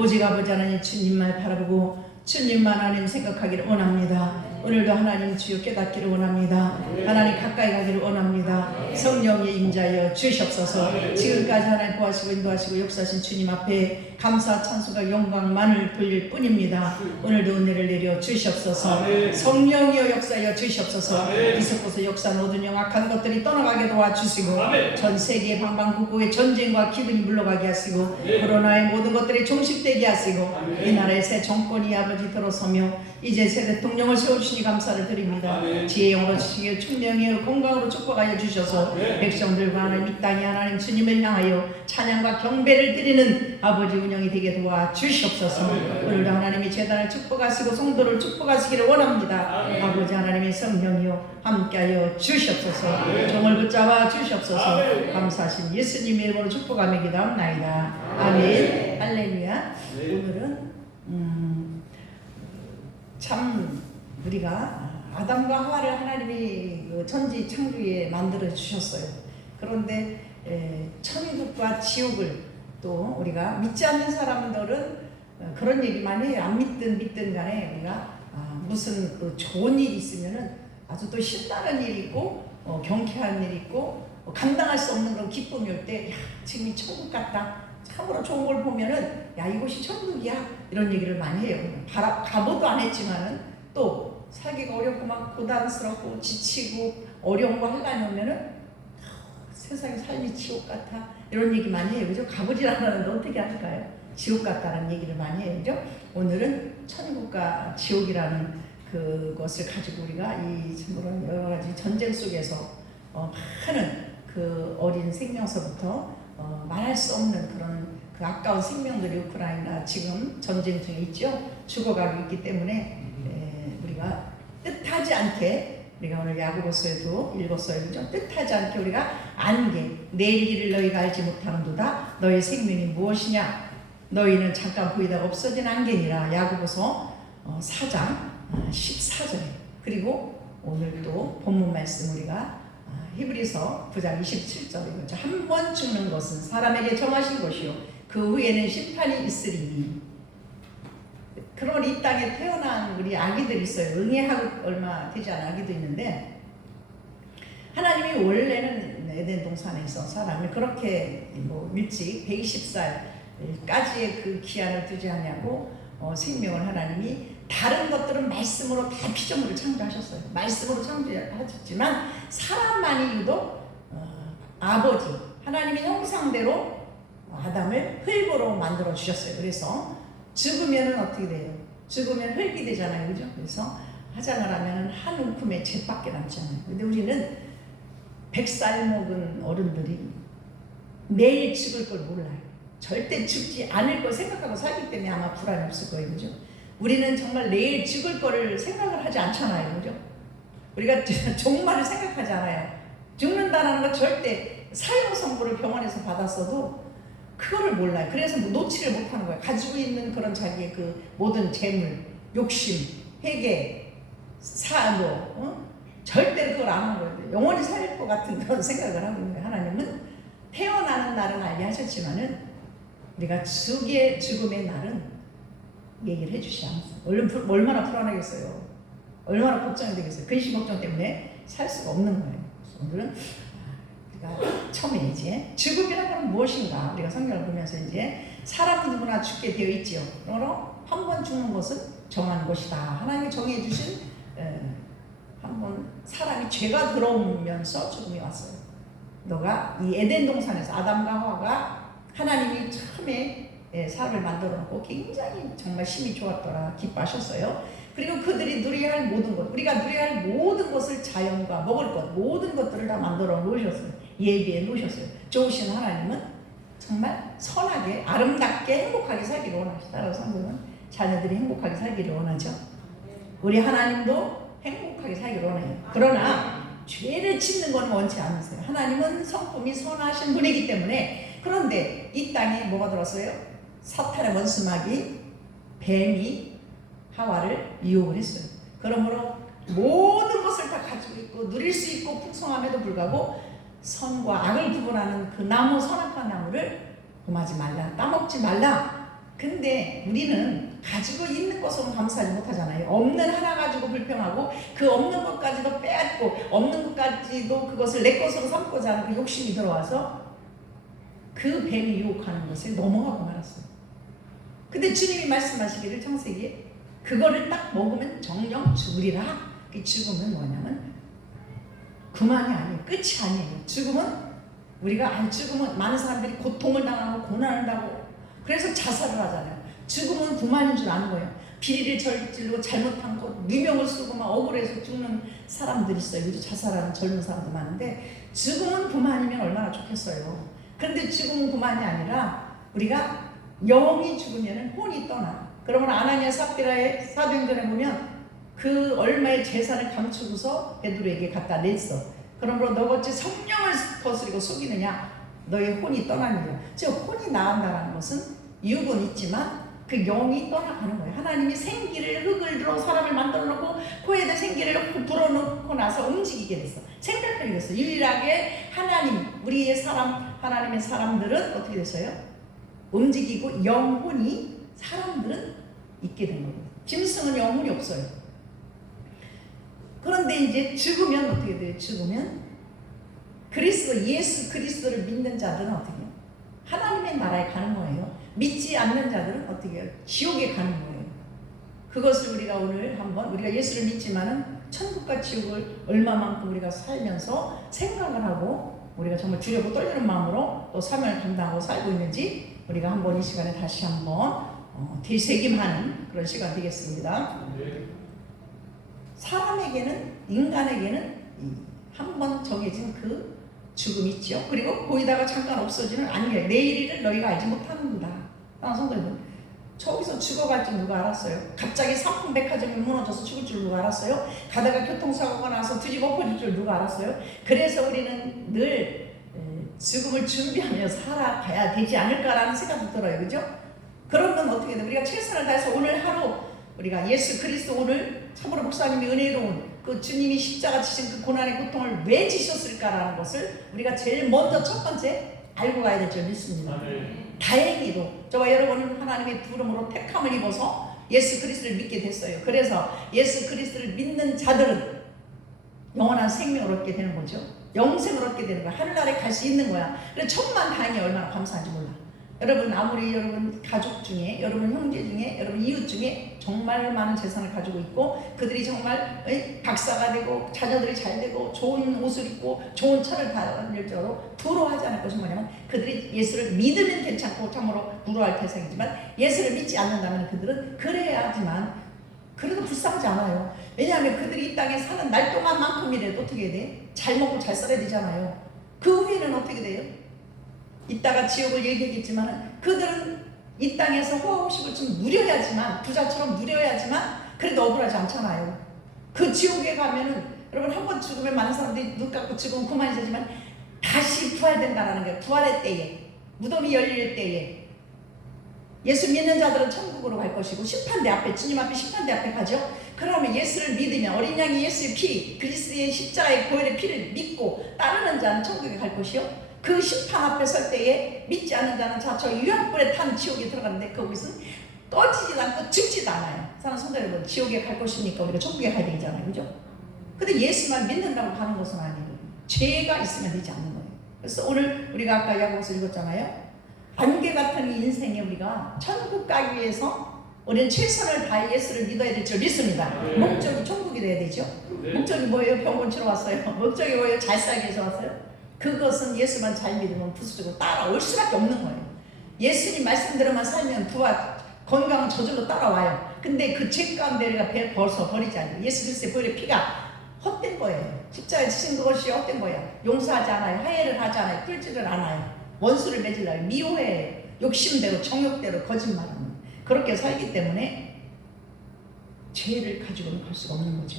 오직 아버지 하나님 주님만 바라보고 주님만 하나님 생각하기를 원합니다. 오늘도 하나님 주여 깨닫기를 원합니다. 하나님 가까이 가기를 원합니다. 성령의 임자여 주시옵소서. 지금까지 하나님 보하시고 인도하시고 역사하신 주님 앞에 감사 찬송과 영광만을 돌릴 뿐입니다. 오늘도 은혜를 내려 주시옵소서. 성령이여 역사여 주시옵소서. 이곳에서 역사는 모든 영악한 것들이 떠나가게 도와주시고 전 세계 방방곡곡의 전쟁과 기근이 물러가게 하시고 코로나의 모든 것들이 종식되게 하시고 이 나라의 새 정권이 아버지 들어서며 이제 새 대통령을 세워주시니 감사를 드립니다. 지혜의 영으로 주시기에 총명의 건강으로 축복하여 주셔서 백성들과 하나님 이 땅에 하나님 주님을 향하여 찬양과 경배를 드리는 아버지 운영이 되게 도와주시옵소서. 오늘도 하나님이 재단을 축복하시고 성도를 축복하시기를 원합니다. 아버지 하나님의 성령이여 함께하여 주시옵소서. 정을 붙잡아 주시옵소서. 감사하신 예수님의 이름으로 축복하며 기도합나이다. 아멘. 할렐루야. 오늘은 참 우리가 아담과 하와를 하나님이 그 천지 창조에 만들어 주셨어요. 그런데 천국과 지옥을 또 우리가 믿지 않는 사람들은 그런 얘기 많이 해요. 안 믿든 간에 우리가 무슨 그 좋은 일이 있으면은 아주 또 신나는 일이 있고 경쾌한 일이 있고 감당할 수 없는 그런 기쁨이 올 때 야, 지금 이 천국 같다. 참으로 좋은 걸 보면은 야 이곳이 천국이야 이런 얘기를 많이 해요. 가보도 안 했지만은 또 살기가 어렵고 막 고단스럽고 지치고 어려운 거 하려면은 세상의 삶이 지옥 같아 이런 얘기 많이 해요. 그죠? 가보질 않았는데 어떻게 할까요? 지옥 같다는 얘기를 많이 해요. 그죠? 오늘은 천국과 지옥이라는 그것을 가지고 우리가 이 참으로 여러 가지 전쟁 속에서 많은 그 어린 생명서부터 말할 수 없는 그런 그 아까운 생명들이 우크라이나 지금 전쟁 중에 있죠. 죽어가고 있기 때문에 우리가 뜻하지 않게 우리가 오늘 야고보서에도 읽었어요. 그죠? 뜻하지 않게 우리가 안개 내일 일을 너희가 알지 못하는도다. 너희 생명이 무엇이냐? 너희는 잠깐 보이다가 없어진 안개니라. 야고보서 4장 14절에 그리고 오늘 또 본문 말씀 우리가 히브리서 9장 27절이죠. 한 번 죽는 것은 사람에게 정하신 것이요 그 후에는 심판이 있으리니. 그런 이 땅에 태어난 우리 아기들이 있어요. 응애하고 얼마 되지 않은 아기도 있는데 하나님이 원래는 에덴 동산에서 사람을 그렇게 뭐 일찍 120살까지의 그 기한을 두지 않냐고 생명을 하나님이 다른 것들은 말씀으로 다 피조물을 창조하셨어요. 말씀으로 창조하셨지만 사람만이 유독 아버지 하나님의 형상대로 아담을 흙으로 만들어 주셨어요. 그래서 죽으면은 어떻게 돼요? 죽으면 흙이 되잖아요. 그죠? 그래서 화장을 하면은 한 움큼의 잿밖에 남지 않아요. 근데 우리는 100살 먹은 어른들이 내일 죽을 걸 몰라요. 절대 죽지 않을 걸 생각하고 살기 때문에 아마 불안이 없을 거예요. 그죠? 우리는 정말 내일 죽을 거를 생각을 하지 않잖아요. 그죠? 우리가 종말을 생각하지 않아요. 죽는다는 건 절대 사형 선고를 병원에서 받았어도 그거를 몰라요. 그래서 놓지를 못하는 거예요. 가지고 있는 그런 자기의 그 모든 재물, 욕심, 회개, 사고, 절대로 그걸 안 하는 거예요. 영원히 살 것 같은 그런 생각을 하고 있는 거예요. 하나님은 태어나는 날은 알게 하셨지만은 우리가 죽음의 날은 얘기를 해주셔야 합니다. 얼마나 불안하겠어요. 얼마나 걱정이 되겠어요. 근심 걱정 때문에 살 수가 없는 거예요. 오늘은 우리가 처음에 이제 죽음이라는 건 무엇인가 우리가 성경을 보면서 이제 사람은 누구나 죽게 되어 있지요. 그러므로 한 번 죽는 것은 정한 것이다. 하나님이 정해 주신 한번 사람이 죄가 들어오면서 죽음이 왔어요. 너가 이 에덴 동산에서 아담과 하와가 하나님이 처음에 사람을 만들어 놓고 굉장히 정말 심히 좋았더라 기뻐하셨어요. 그리고 그들이 누려야 할 모든 것, 우리가 누려야 할 모든 것을 자연과 먹을 것, 모든 것들을 다 만들어 놓으셨어요. 예비해 놓으셨어요. 좋으신 하나님은 정말 선하게, 아름답게, 행복하게 살기를 원하시다라고 성경은 자녀들이 행복하게 살기를 원하죠. 우리 하나님도 행복하게 살기를 원해요. 그러나 죄를 짓는 건 원치 않으세요. 하나님은 성품이 선하신 분이기 때문에. 그런데 이 땅에 뭐가 들었어요? 사탄의 원수마귀 뱀이 하와를 유혹을 했어요. 그러므로 모든 것을 다 가지고 있고 누릴 수 있고 풍성함에도 불구하고 선과 악을 구분하는 그 나무, 선악과 나무를 범하지 말라, 따먹지 말라. 근데 우리는 가지고 있는 것으로 감사하지 못하잖아요. 없는 하나 가지고 불평하고 그 없는 것까지도 빼앗고 없는 것까지도 그것을 내 것으로 삼고자 하는 그 욕심이 들어와서 그 뱀이 유혹하는 것에 넘어가고 말았어요. 근데 주님이 말씀하시기를 창세기에 그거를 딱 먹으면 정령 죽으리라. 그 죽음은 뭐냐면 그만이 아니에요. 끝이 아니에요. 죽음은 우리가 죽음은 많은 사람들이 고통을 당하고 고난을 당하고 그래서 자살을 하잖아요. 죽음은 그만인 줄 아는 거예요. 비리를 저지르고 잘못한 것 누명을 쓰고 막 억울해서 죽는 사람들이 있어요. 요즘 자살하는 젊은 사람도 많은데 죽음은 그만이면 얼마나 좋겠어요. 그런데 죽음은 그만이 아니라 우리가 영이 죽으면 혼이 떠나. 그러면 아나니아 삽비라의 사도행전에 보면 그 얼마의 재산을 감추고서 베드로에게 갖다 냈어. 그러므로 너같이 성령을 거스리고 속이느냐 너의 혼이 떠나느냐. 즉 혼이 나간다는 것은 육은 있지만 그 영이 떠나가는 거예요. 하나님이 생기를 흙을 들어 사람을 만들어 놓고 코에다 생기를 불어넣고 나서 움직이게 됐어. 생각하게 됐어. 유일하게 하나님 우리의 사람 하나님의 사람들은 어떻게 됐어요? 움직이고 영혼이 사람들은 있게 된 거예요. 짐승은 영혼이 없어요. 그런데 이제 죽으면 어떻게 돼요? 죽으면 그리스도 예수 그리스도를 믿는 자들은 어떻게 해요? 하나님의 나라에 가는 거예요. 믿지 않는 자들은 어떻게 해요? 지옥에 가는 거예요. 그것을 우리가 오늘 한번 우리가 예수를 믿지만은 천국과 지옥을 얼마만큼 우리가 살면서 생각을 하고 우리가 정말 두렵고 떨리는 마음으로 또 사명을 감당하고 살고 있는지 우리가 한번 이 시간에 다시 한번 되새김하는 그런 시간 되겠습니다. 사람에게는 인간에게는 한번 정해진 그 죽음이 있죠. 그리고 보이다가 잠깐 없어지는 안개 내일을 너희가 알지 못하는구나. 성도님들 저기서 죽어갈 줄 누가 알았어요? 갑자기 삼풍백화점이 무너져서 죽을 줄 누가 알았어요? 가다가 교통사고가 나서 뒤집어 엎어질 줄 누가 알았어요? 그래서 우리는 늘 죽음을 준비하며 살아가야 되지 않을까라는 생각이 들어요. 그죠? 그러면 어떻게 돼? 우리가 최선을 다해서 오늘 하루 우리가 예수 그리스도 오늘 참으로 목사님이 은혜로운 그 주님이 십자가 지신 그 고난의 고통을 왜 지셨을까라는 것을 우리가 제일 먼저 첫 번째 알고 가야 될 줄 믿습니다. 다행히도 저와 여러분은 하나님의 부름으로 택함을 입어서 예수 그리스도를 믿게 됐어요. 그래서 예수 그리스도를 믿는 자들은 영원한 생명을 얻게 되는 거죠. 영생을 얻게 되는 거야. 하늘나라에 갈 수 있는 거야. 그래서 천만 다행히 얼마나 감사한지 몰라. 여러분 아무리 여러분 가족 중에 여러분 형제 중에 여러분 이웃 중에 정말 많은 재산을 가지고 있고 그들이 정말 박사가 되고 자녀들이 잘 되고 좋은 옷을 입고 좋은 차를 다닐 정도로 부러워하지 않을 것이 뭐냐면 그들이 예수를 믿으면 괜찮고 참으로 부러워할 대상이지만 예수를 믿지 않는다면 그들은 그래야 하지만 그래도 불쌍하지 않아요. 왜냐하면 그들이 이 땅에 사는 날 동안만큼이라도 어떻게 해야 돼? 잘 먹고 잘 살아야 되잖아요. 그 후에는 어떻게 돼요? 이따가 지옥을 얘기하겠지만 그들은 이 땅에서 호화호식을 좀 누려야지만 부자처럼 누려야지만 그래도 억울하지 않잖아요. 그 지옥에 가면은 여러분 한 번 죽으면 많은 사람들이 눈 감고 죽으면 그만이지만 다시 부활된다라는 거예요. 부활의 때에 무덤이 열릴 때에 예수 믿는 자들은 천국으로 갈 것이고 심판대 앞에 주님 앞에 심판대 앞에 가죠. 그러면 예수를 믿으면 어린 양이 예수의 피 그리스도의 십자가의 보혈의 피를 믿고 따르는 자는 천국에 갈 것이요. 그 심판 앞에 설 때에 믿지 않는 자는 저 유황불에 탄 지옥에 들어가는데 거기서 떠지지도 않고 죽지도 않아요. 사랑하는 성도 여러분 지옥에 갈 것이니까 우리가 천국에 가야 되잖아요. 그죠? 근데 예수만 믿는다고 가는 것은 아니고 죄가 있으면 되지 않는 거예요. 그래서 오늘 우리가 아까 야고보서 읽었잖아요. 안개 같은 이 인생에 우리가 천국 가기 위해서 우리는 최선을 다해 예수를 믿어야 될 줄 믿습니다. 목적이 천국이 돼야 되죠. 목적이 뭐예요? 병원 치러 왔어요. 목적이 뭐예요? 잘 살기 위해서 왔어요. 그것은 예수만 잘 믿으면 부수적으로 따라올 수밖에 없는 거예요. 예수님 말씀대로만 살면 부와 건강은 저절로 따라와요. 근데 그 죄 가운데 우리가 벌써 버리지 않아요. 예수 그리스도의 보혈의 피가 헛된 거예요. 십자가에 지신 그것이 헛된 거예요. 용서하지 않아요. 화해를 하지 않아요. 풀지를 않아요. 원수를 맺으려고 미워해요. 욕심대로 정욕대로 거짓말하는 그렇게 살기 때문에 죄를 가지고는 갈 수가 없는 거죠.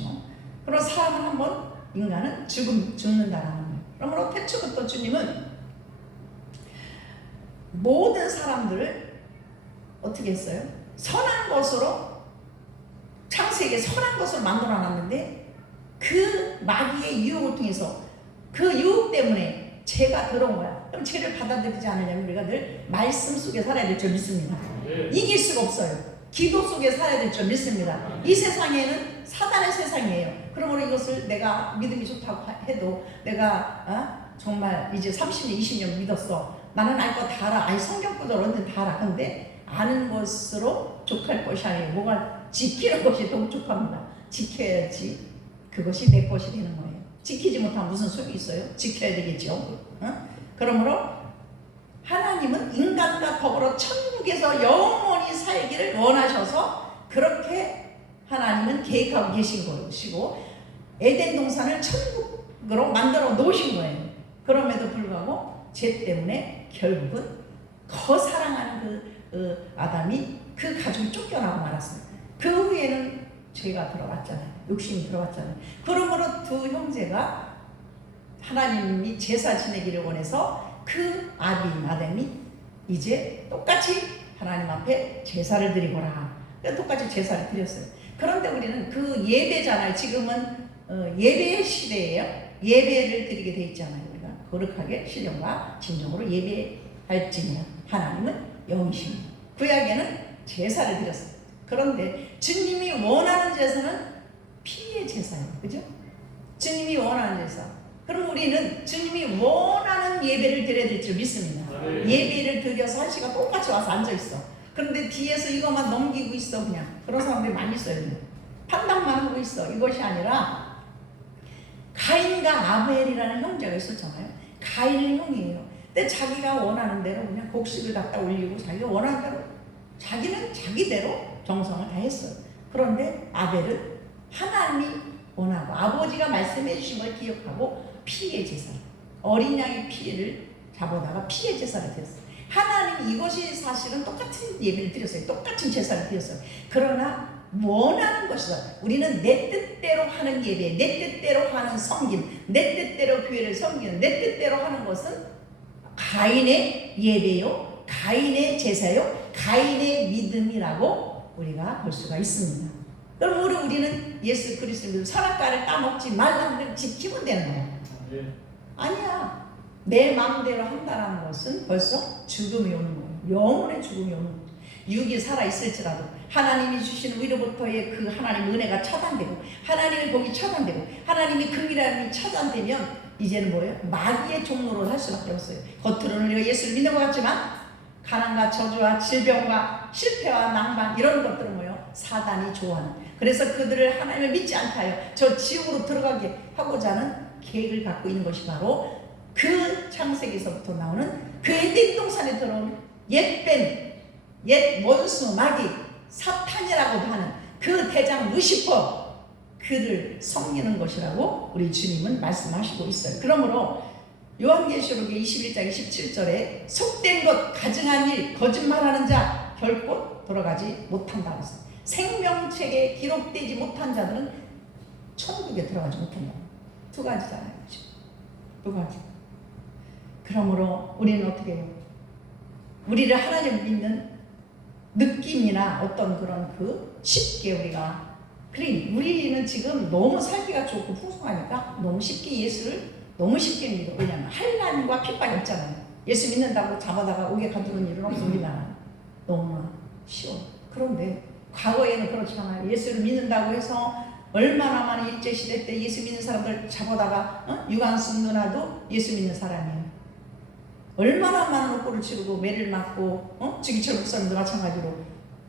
그럼 사람은 한번 인간은 죽는다라는 거예요. 그러므로 태초부터 주님은 모든 사람들을 어떻게 했어요? 선한 것으로 창세기에 선한 것을 만들어놨는데 그 마귀의 유혹을 통해서 그 유혹 때문에 죄가 들어온 거야. 그럼 죄를 받아들이지 않으려면 우리가 늘 말씀 속에 살아야 될 줄 믿습니다. 이길 수가 없어요. 기도 속에 살아야 될 줄 믿습니다. 이 세상에는 사단의 세상이에요. 그러므로 이것을 내가 믿음이 좋다고 해도 내가 정말 이제 30년, 20년 믿었어. 나는 알 거 다 알아. 아니 성경 구절 언제 다 알아. 근데 아는 것으로 족할 것이 아니에요. 뭐가 지키는 것이 동족합니다. 지켜야지 그것이 내 것이 되는 거예요. 지키지 못하면 무슨 소용이 있어요? 지켜야 되겠죠. 그러므로 하나님은 인간과 더불어 천국에서 영원히 살기를 원하셔서 그렇게 하나님은 계획하고 계신 것이고 에덴 동산을 천국으로 만들어 놓으신 거예요. 그럼에도 불구하고 죄 때문에 결국은 더 사랑하는 그 아담이 그 가족이 쫓겨나고 말았습니다. 그 후에는 죄가 들어왔잖아요. 욕심이 들어왔잖아요. 그러므로 두 형제가 하나님이 제사 지내기를 원해서 그 아담이 이제 똑같이 하나님 앞에 제사를 드리거라. 똑같이 제사를 드렸어요. 그런데 우리는 그 예배잖아요. 지금은 예배의 시대예요. 예배를 드리게 돼 있잖아요. 우리가 거룩하게 신령과 진정으로 예배할지니라. 하나님은 영이십니다. 구약에는 제사를 드렸어요. 그런데 주님이 원하는 제사는 피의 제사예요. 그죠? 주님이 원하는 제사. 그럼 우리는 주님이 원하는 예배를 드려야 될 줄 믿습니다. 예배를 드려서 한 시간 똑같이 와서 앉아있어. 그런데 뒤에서 이것만 넘기고 있어. 그냥 그런 사람들이 많이 있어요. 판단만 하고 있어. 이것이 아니라 가인과 아벨이라는 형제가 있었잖아요. 가인은 형이에요. 근데 자기가 원하는 대로 그냥 곡식을 갖다 올리고 자기가 원하는 대로 자기는 자기대로 정성을 다했어요. 그런데 아벨은 하나님이 원하고 아버지가 말씀해 주신 걸 기억하고 피의 제사, 어린 양의 피를 잡아다가 피의 제사를 드렸어요. 하나님 이것이 사실은 똑같은 예배를 드렸어요. 똑같은 제사를 드렸어요. 그러나 원하는 것이다. 우리는 내 뜻대로 하는 예배, 내 뜻대로 하는 섬김, 내 뜻대로 교회를 섬기는, 내 뜻대로 하는 것은 가인의 예배요, 가인의 제사요, 가인의 믿음이라고 우리가 볼 수가 있습니다. 그럼 우리는 예수 그리스도를 선악과를 따먹지 말라는 걸 지키면 되는 거야. 아니야. 내 마음대로 한다는 것은 벌써 죽음이 오는 거예요. 영혼의 죽음이 오는 거예요. 육이 살아있을지라도 하나님이 주신 위로부터의 그 하나님의 은혜가 차단되고 하나님의 복이 차단되고 하나님의 긍휼함이 차단되면 이제는 뭐예요? 마귀의 종로를 할 수밖에 없어요. 겉으로는 우리가 예수를 믿는 것 같지만 가난과 저주와 질병과 실패와 낭만 이런 것들은 뭐예요? 사단이 좋아하는. 그래서 그들을 하나님을 믿지 않다요. 저 지옥으로 들어가게 하고자 하는 계획을 갖고 있는 것이 바로 그 창세기에서부터 나오는 그 에덴 동산에 들어온 옛 원수 마귀 사탄이라고도 하는 그 대장 루시퍼 그를 섬기는 것이라고 우리 주님은 말씀하시고 있어요. 그러므로 요한계시록의 21장 27절에 속된 것, 가증한 일, 거짓말하는 자 결코 돌아가지 못한다고 했어요. 생명책에 기록되지 못한 자들은 천국에 들어가지 못한다. 두 가지잖아요. 두 가지. 그러므로 우리는 어떻게 해요? 우리를 하나님을 믿는 느낌이나 어떤 그런 그 쉽게 우리가 우리는 지금 너무 살기가 좋고 풍성하니까 너무 쉽게 예수를 너무 쉽게 믿어. 왜냐하면 한란과 핍박이 없잖아요. 예수 믿는다고 잡아다가 옥에 가두는 일은 없습니다. 너무나 쉬워. 그런데 과거에는 그렇지 않아요. 예수를 믿는다고 해서 얼마나 많은 일제시대 때 예수 믿는 사람들 잡아다가 유관순 누나도 예수 믿는 사람이에요. 얼마나 많은 옥고를 치르고 매를 맞고 주기철 목사님도 마찬가지로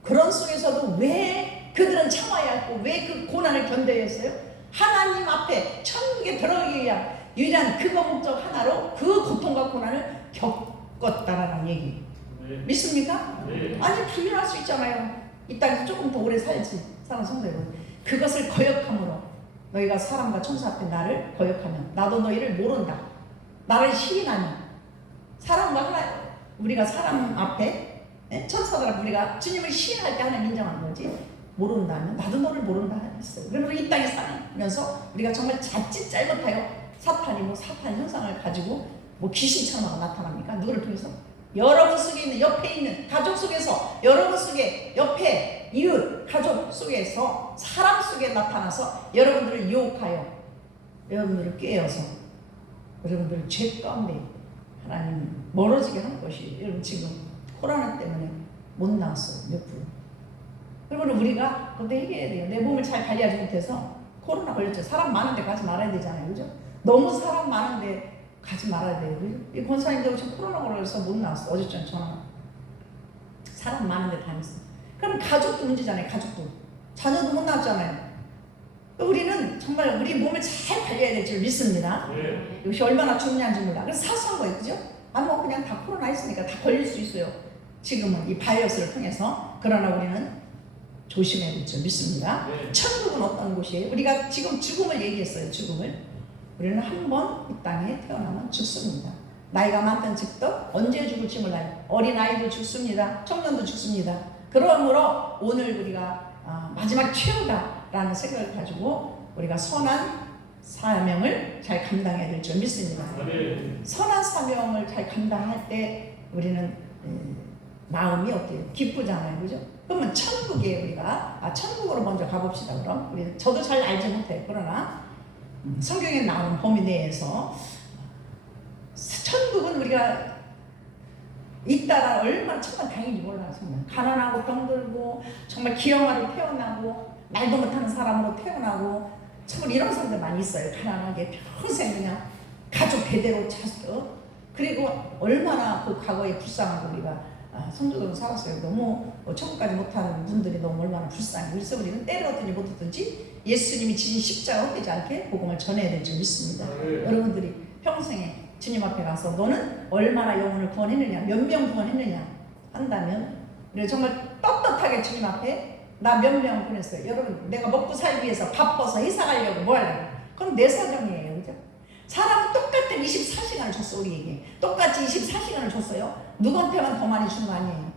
그런 속에서도 왜 그들은 참아야 했고 왜 그 고난을 견뎌야 했어요? 하나님 앞에 천국에 들어가기 위한 유일한 그거 목적 하나로 그 고통과 고난을 겪었다라는 얘기. 믿습니까? 아니 불편할 수 있잖아요. 이 땅에서 조금 더 오래 살지 사는 성도 여러분. 그것을 거역함으로 너희가 사람과 천사 앞에 나를 거역하면 나도 너희를 모른다. 나를 시인하니 사람과 하나 우리가 사람 앞에 천사들 앞에 우리가 주님을 시인할 때 하나님 인정하는 거지. 모른다면 나도 너를 모른다 했어요. 그러므로 이 땅에 살면서 우리가 정말 자칫 잘못하여 사탄이 사탄 현상을 가지고 귀신처럼 나타납니까? 누구를 통해서? 여러분 속에 있는 옆에 있는 가족 속에서 여러분 속에 옆에 이웃 가족 속에서 사람 속에 나타나서 여러분들을 유혹하여 여러분들을 꾀어서 여러분들을 죄 가운데 하나님 멀어지게 하는 것이 여러분 지금 코로나 때문에 못 나왔어요. 몇 프로. 그러면 우리가 그것도 얘기해야 돼요. 내 몸을 잘 관리하지 못해서 코로나 걸렸죠. 사람 많은데 가지 말아야 되잖아요. 그죠? 너무 사람 많은데 가지 말아야 돼요. 그죠? 이 권사님도 지금 코로나 걸려서 못 나왔어. 어제 전화. 사람 많은데 다녔어. 그럼 가족도 문제잖아요. 가족도. 자녀도 못 나왔잖아요. 우리는 정말 우리 몸을 잘 관리해야 될 줄 믿습니다. 이것이 얼마나 중요한지 몰라. 그래서 사소한 거예요. 그죠? 뭐 그냥 다 코로나 있으니까 다 걸릴 수 있어요. 지금은 이 바이러스를 통해서. 그러나 우리는 조심해야 될 줄 믿습니다. 천국은 어떤 곳이에요? 우리가 지금 죽음을 얘기했어요. 죽음을. 우리는 한 번 이 땅에 태어나면 죽습니다. 나이가 많든 적든 언제 죽을지 몰라요. 어린아이도 죽습니다. 청년도 죽습니다. 그러므로 오늘 우리가 마지막 최후다라는 생각을 가지고 우리가 선한 사명을 잘 감당해야 될 줄 믿습니다. 선한 사명을 잘 감당할 때 우리는 마음이 어때요? 기쁘잖아요. 그죠? 그러면 천국에 우리가 천국으로 먼저 가봅시다. 그럼 우리 저도 잘 알지 못해요. 그러나 성경에 나오는 범위 내에서 천국은 우리가 있다라 얼마나 정말 다행인지 몰라요. 정말 가난하고 병들고 정말 기형아로 태어나고 말도 못하는 사람으로 태어나고 정말 이런 사람들 많이 있어요. 가난하게 평생 그냥 가족 대대로 찼어. 그리고 얼마나 그 과거에 불쌍하고 우리가 성도들은 살았어요. 너무 천국까지 못하는 분들이 너무 얼마나 불쌍해. 그래서 우리는 때려든지 못했든지 예수님이 지신 십자가 헛되지 않게 복음을 전해야 될 줄 믿습니다. 여러분들이 평생에 주님 앞에 가서 너는 얼마나 영혼을 구원했느냐, 몇 명 구원했느냐 한다면 우리가 정말 떳떳하게 주님 앞에 나 몇 명 구원했어요. 여러분 내가 먹고 살기 위해서 바빠서 회사 가려고 뭐 하려고 그럼 내 사정이에요. 그죠? 사람은 똑같은 24시간을 줬어. 우리에게 똑같이 24시간을 줬어요. 누구한테만 더 많이 준 거 아니에요.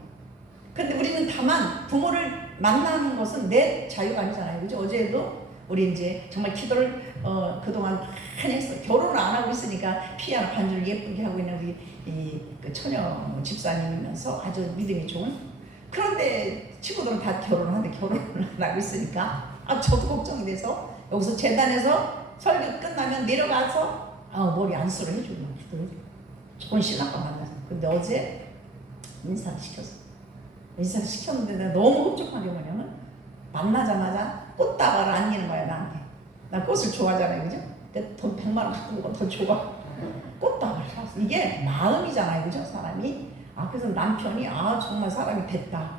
근데 우리는 다만 부모를 만나는 것은 내 자유가 아니잖아요. 그죠? 어제도 우리 이제 정말 기도를 그동안 많이 했어요. 결혼을 안 하고 있으니까 피아노 반주를 예쁘게 하고 있는 우리 그 처녀 집사님이면서 아주 믿음이 좋은. 그런데 친구들은 다 결혼하는데 결혼을 안 하고 있으니까 저도 걱정이 돼서 여기서 재단에서 설교 끝나면 내려가서 머리 안수를 해주고 기도를 해주고 좋은 신랑과 만나서. 근데 어제 인사를 시켰어. 인사를 시켰는데 내가 너무 흡족한 게 뭐냐면 만나자마자 꽃다발을 안기는 거야 나한테. 나 꽃을 좋아하잖아요. 그죠? 근데 돈 100만 원 갖고 오고 더 좋아. 꽃다발을 샀어. 이게 마음이잖아요. 그죠? 사람이. 그래서 남편이 정말 사람이 됐다.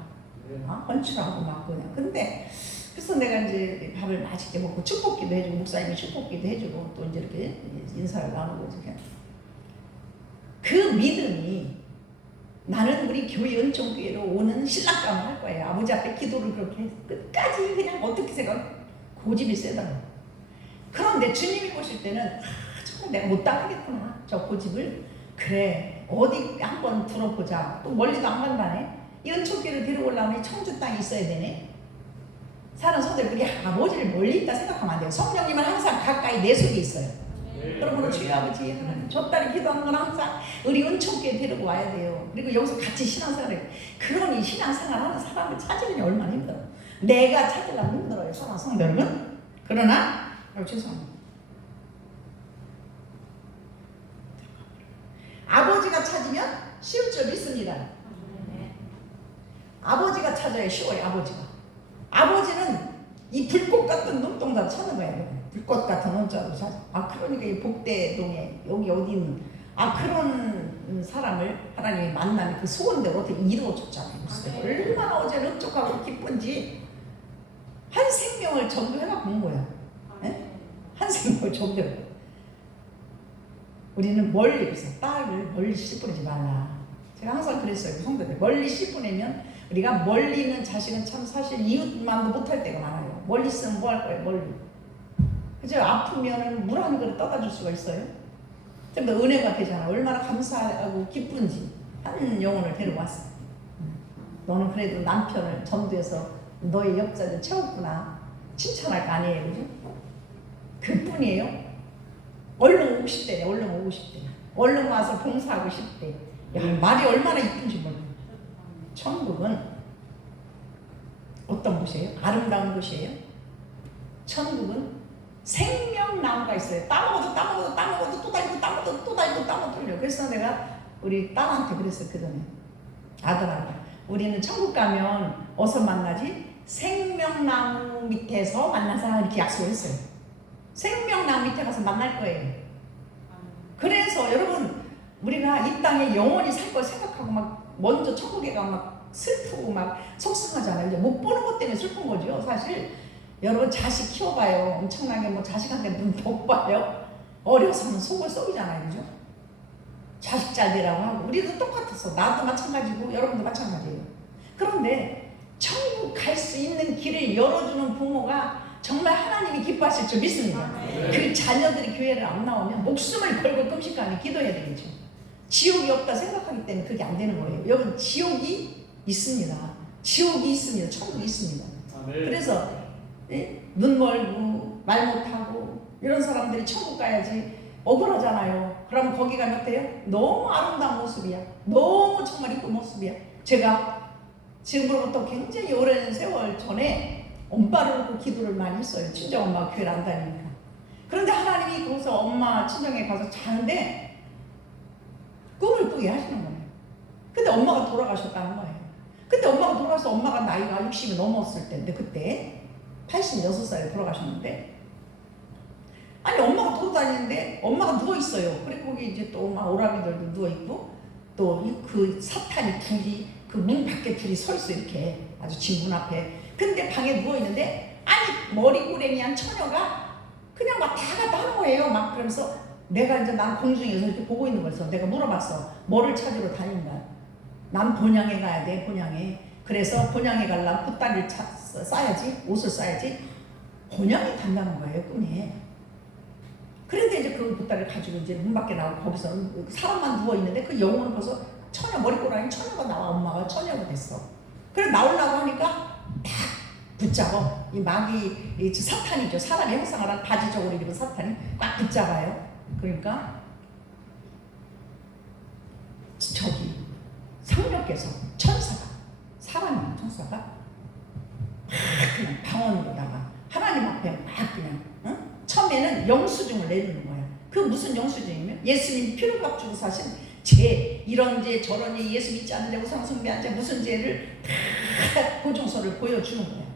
헌칠하고 막 그냥. 근데 그래서 내가 이제 밥을 맛있게 먹고 축복기도 해주고 목사님이 축복기도 해주고 또 이제 이렇게 인사를 나누고 이렇게. 그 믿음이 나는 우리 교회 은총교회로 오는 신랑감을 할 거예요. 아버지 앞에 기도를 그렇게 해서 끝까지 그냥 어떻게 생각 고집이 세더라고. 그런데 주님이 보실 때는 정말 내가 못 따르겠구나 저 고집을. 그래 어디 한번 들어보자. 또 멀리도 안 간다네. 이 은총교회를 데리고 오려면 청주 땅에 있어야 되네. 사는 성도들이 아버지를 멀리 있다 생각하면 안 돼요. 성령님은 항상 가까이 내 속에 있어요. 여러분은 주여 아버지 하나님 저 딸이 기도하는 건 항상 우리 은총교회 데리고 와야 돼요. 그리고 여기서 같이 신앙생활을. 그러니 신앙생활하는 사람을 찾으려니 얼마나 힘들어. 내가 찾으려면 힘들어요. 사랑 성도는. 그러나 죄송합니다. 아버지가 찾으면 쉬울 줄 믿습니다. 아버지가 찾아야 쉬워요. 아버지는 이 불꽃 같은 눈동자를 찾는 거예요. 불꽃 같은 눈자로 찾아. 그러니까 이 복대동에 여기 어디 있는 그런 사람을 하나님이 만나면 그 소원대로 어떻게 이루어줬잖아요. 얼마나 어제는 흡족하고 기쁜지 한 생명을 전도해갖고 온 거야. 네? 한 생명을 전도해. 우리는 멀리 그래서 딸을 멀리 씨뿌리지 말라. 제가 항상 그랬어요. 성도들 멀리 씨뿌리면 우리가 멀리 있는 자식은 참 사실 이웃만도 못할 때가 많아요. 멀리 있으면 뭐 할 거예요? 멀리. 그죠? 아프면은 물 한 그릇 떠다 줄 수가 있어요. 좀 더 은혜가 되잖아. 얼마나 감사하고 기쁜지. 한 영혼을 데리고 왔어. 너는 그래도 남편을 전도해서 너의 역사를 채웠구나. 칭찬할 거 아니에요. 그죠? 그뿐이에요. 얼른 오고 싶대. 얼른 와서 봉사하고 싶대. 야, 말이 얼마나 이쁜지 몰라. 천국은 어떤 곳이에요? 아름다운 곳이에요. 천국은 생명나무가 있어요. 따먹어도 또 달고 따먹어도 또 달고 또 달려. 그래서 내가 우리 딸한테 그랬어요. 그 전에 아들한테 우리는 천국 가면 어디서 만나지? 생명나무 밑에서 만나자 이렇게 약속을 했어요. 생명나무 밑에 가서 만날 거예요. 그래서 여러분 우리가 이 땅에 영원히 살 걸 생각하고 막 먼저 천국에 가면 막 슬프고 막 속상하잖아요. 이제 못 보는 것 때문에 슬픈 거죠. 사실 여러분 자식 키워봐요. 엄청나게 뭐 자식한테 눈 못 봐요. 어려서는 속을 썩이잖아요. 그죠? 자식 잘 되라고 하고 우리도 똑같았어. 나도 마찬가지고 여러분도 마찬가지예요. 그런데 천국 갈 수 있는 길을 열어주는 부모가 정말 하나님이 기뻐하실 줄 믿습니다. 그 자녀들이 교회를 안 나오면 목숨을 걸고 금식하며 기도해야 되겠죠. 지옥이 없다 생각하기 때문에 그게 안 되는 거예요. 여러분 지옥이 있습니다. 지옥이 있습니다. 천국이 있습니다. 그래서 눈 멀고 말 못하고 이런 사람들이 천국 가야지 억울하잖아요. 그럼 거기 가면 어때요? 너무 아름다운 모습이야. 너무 정말 이쁜 모습이야. 제가 지금으로부터 굉장히 오랜 세월 전에 엄마를 놓고 기도를 많이 했어요. 친정엄마가 교회를 안 다니니까. 그런데 하나님이 거기서 엄마 친정에 가서 자는데 꿈을 꾸게 하시는 거예요. 근데 엄마가 돌아가셨다는 거예요. 근데 엄마가 돌아가서 엄마가 나이가 60이 넘었을 때인데 그때 86살에 돌아가셨는데 아니 엄마가 돌아다니는데 엄마가 누워있어요. 그리고 거기 이제 또 막 오라비들도 누워있고 또 그 사탄이 둘이 그 문 밖에 둘이 서 있어 이렇게 아주 집 문 앞에. 근데 방에 누워있는데 아니 머리꼬랭이한 처녀가 그냥 막 다 갖다 하는 거예요. 막 그러면서 내가 이제 난 공중에서 이렇게 보고 있는 거였어. 내가 물어봤어. 뭐를 찾으러 다닌다. 난 본향에 가야 돼. 본향에. 그래서 본향에 가려면 붓다리를 싸야지. 옷을 싸야지. 본향에 간다는 거예요. 꿈에. 그런데 이제 그 붓다리를 가지고 이제 문 밖에 나오고 거기서 사람만 누워있는데 그 영혼은 벌써 처녀 머리꼬랑이 처녀가 나와. 엄마가 처녀가 됐어. 그래 나오려고 하니까 딱 붙잡아. 이 마귀 이 사탄이죠. 사람의 형상을 한 바지적으로 입은 사탄이 꽉 붙잡아요. 그러니까 저기 성령께서 천사가 사람이야 천사가 막 그냥 방언으로다가 하나님 앞에 막 그냥 처음에는 영수증을 내리는 거야. 그 무슨 영수증이면 예수님 피를 값주고 사신 죄 이런 죄 저런 죄 예수 믿지 않는 죄 우상 숭배한 죄 무슨 죄를 다 보증서를 보여주는 거야.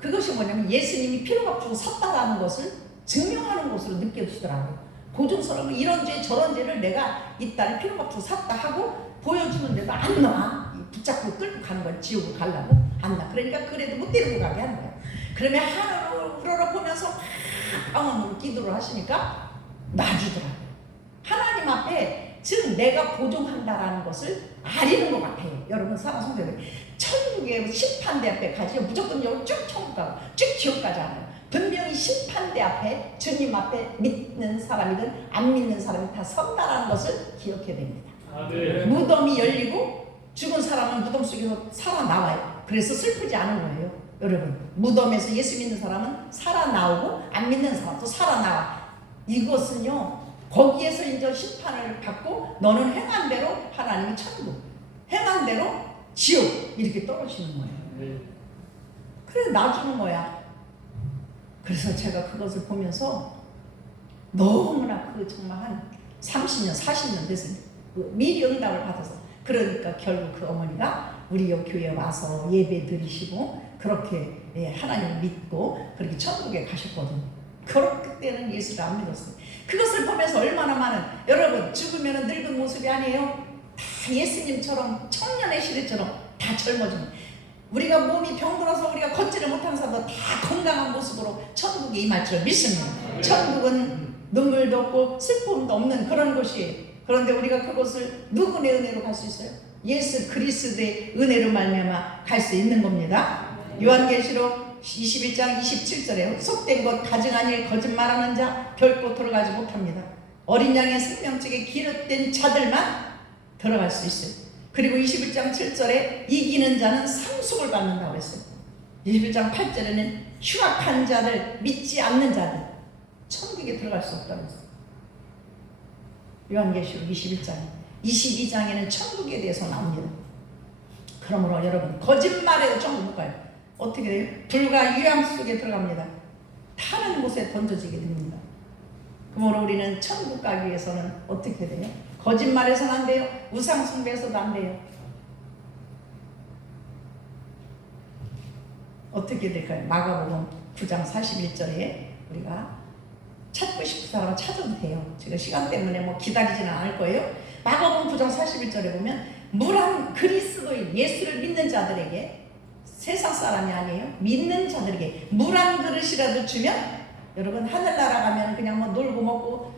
그것이 뭐냐면 예수님이 피를 값주고 샀다라는 것을 증명하는 것으로 느껴지더라고요. 보증서는 이런 죄 저런 죄를 내가 이 딸을 피를 값주고 샀다 하고 보여주는데도 안 나와. 붙잡고 끌고 가는 거야. 지옥을 가려고 안 나. 그러니까 그래도 못 데리고 가게 하는 거야. 그러면 하늘을 우러러보면서 방언으로 기도를 하시니까 놔주더라고요. 하나님 앞에 즉 내가 보증한다라는 것을 아리는 것 같아요. 여러분 사랑 성도들 천국의 심판대 앞에 가지 무조건 여기 쭉 천국 가고 쭉 지옥 가지 않아요. 분명히 심판대 앞에 주님 앞에 믿는 사람이든 안 믿는 사람이 다 선다라는 것을 기억해야 됩니다. 무덤이 열리고 죽은 사람은 무덤 속에서 살아나와요. 그래서 슬프지 않은 거예요. 여러분 무덤에서 예수 믿는 사람은 살아나오고 안 믿는 사람도 살아나와. 이것은요 거기에서 이제 심판을 받고 너는 행한 대로 하나님이 천국 행한 대로 지옥 이렇게 떨어지는 거예요. 그래서 놔주는 거야. 그래서 제가 그것을 보면서 너무나 그 정말 한 30년 40년 됐어요. 미리 응답을 받아서 그러니까 결국 그 어머니가 우리 교회에 와서 예배 드리시고 그렇게 하나님을 믿고 그렇게 천국에 가셨거든요. 그때는 예수를 안 믿었어요. 그것을 보면서 얼마나 많은 여러분 죽으면 늙은 모습이 아니에요. 다 예수님처럼 청년의 시대처럼 다 젊어지는 우리가 몸이 병들어서 우리가 걷지를 못하는 사람도 다 건강한 모습으로 천국에 임할 줄 믿습니다. 천국은 눈물도 없고 슬픔도 없는 그런 곳이에요. 그런데 우리가 그곳을 누구의 은혜로 갈 수 있어요? 예수 그리스도의 은혜로 말미암아 갈 수 있는 겁니다. 요한계시록 21장 27절에 속된 것 가증한 일 거짓말하는 자 결코 들어가지 못합니다. 어린 양의 생명책에 기록된 자들만 들어갈 수 있어요. 그리고 21장 7절에 이기는 자는 상속을 받는다고 했어요. 21장 8절에는 흉악한 자들 믿지 않는 자들 천국에 들어갈 수 없다고 했어요. 요한계시록 21장 22장에는 천국에 대해서 나옵니다. 그러므로 여러분 거짓말해도 천국 못 가요. 어떻게 돼요? 불과 유황 속에 들어갑니다. 타는 곳에 던져지게 됩니다. 그러므로 우리는 천국 가기 위해서는 어떻게 돼요? 거짓말해서는 안 돼요. 우상 숭배해서도 안 돼요. 어떻게 될까요? 마가복음 9장 41절에 우리가 찾고 싶은 사람은 찾아도 돼요. 제가 시간 때문에 뭐 기다리지는 않을 거예요. 마가복음 9장 41절에 보면 무란 그리스도인 예수를 믿는 자들에게, 세상 사람이 아니에요, 믿는 자들에게 물한 그릇이라도 주면, 여러분 하늘나라 가면 그냥 뭐 놀고 먹고,